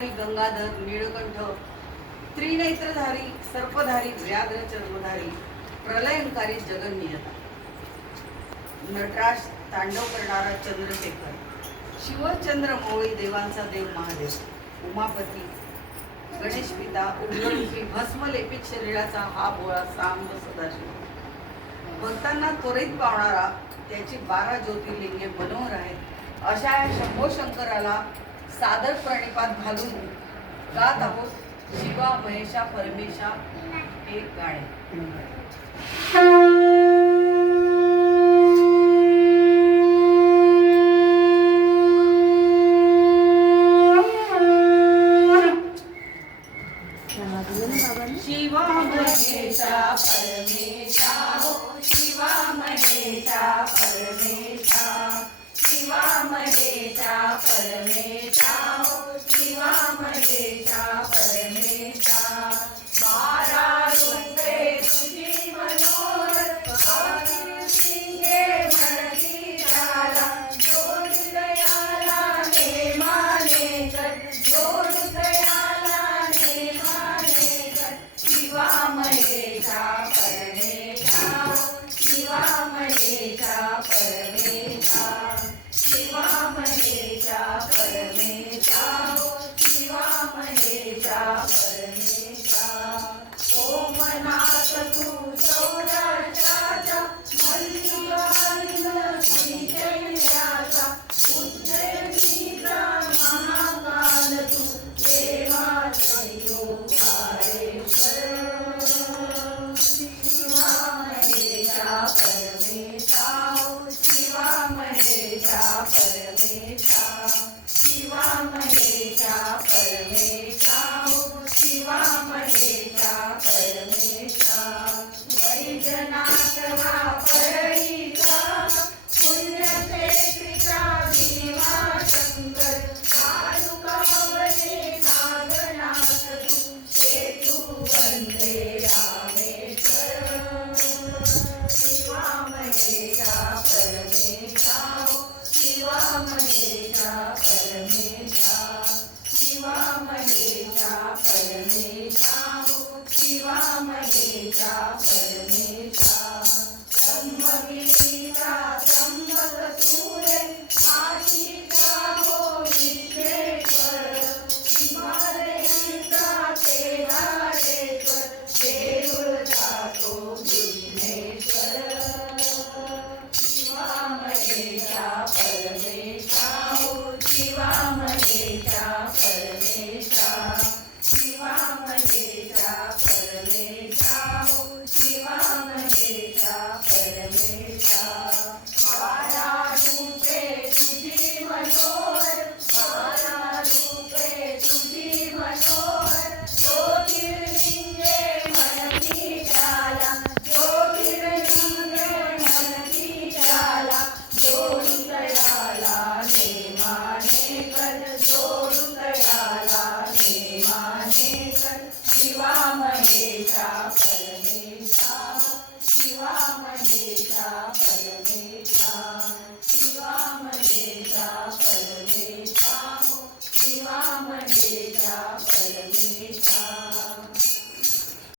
गंगाधर नीळकंठ त्रिनेत्रधारी सर्पधारी व्याघ्र चर्मधारी प्रलयंकारी जगन्नियता नटराज तांडव करणारा चंद्रशेखर शिवचंद्र मोळी देवांचा देव महादेव उमापती गणेश पिता उज्ज्वल भस्मलेपित शरीराचा हा भोळा सांब सदाशिव भक्तांना त्वरित पावणारा त्याची 12 ज्योतिर्लिंगे मनोहर आहेत अशा या शंभो शंकराला सादर प्रणिपात घालून गात आहोत शिवा महेशा परमेशा हे गाणे। शिवा महेशा परमेशा हो शिवा महेशा परमेशा शिवा महेशा परमेशा हो शिवा महेशा परमेशा 12 रूपे तुझी मनोहर शिंगे म्हणती त्याला जोड दयाला नेमाने कर जोड दयाला नेमाने कर शिवा महेशा परमेशा शिवा महेशा परमेशा शिवा महेशा परमेशा शिवा महेशा परमेशा सोमनाथ तू सौराष्ट्राचा मल्लिकार्जुन श्रीशैल्याचा उज्जयिनीचा महाकाल तू देवाचा योगारेश्वर शिवा महेशा परमेशा शिवा महेशा परमेशा शिवा महेशा परमेशा शिवा महेशा परमेशा वैजनाथ हा परळीचा पुण्यक्षेत्रीचा भीमा शंकर काळुकावले नागनाथ तू सेतू वंदे रामेश्वर शिवा महेशा परमेशा शिवा महेशा परमेशा शिवा महेशा परमेशा शिवा महेशा परमेशा ब्रह्मगिरीचा त्र्यंबक तुरे काशी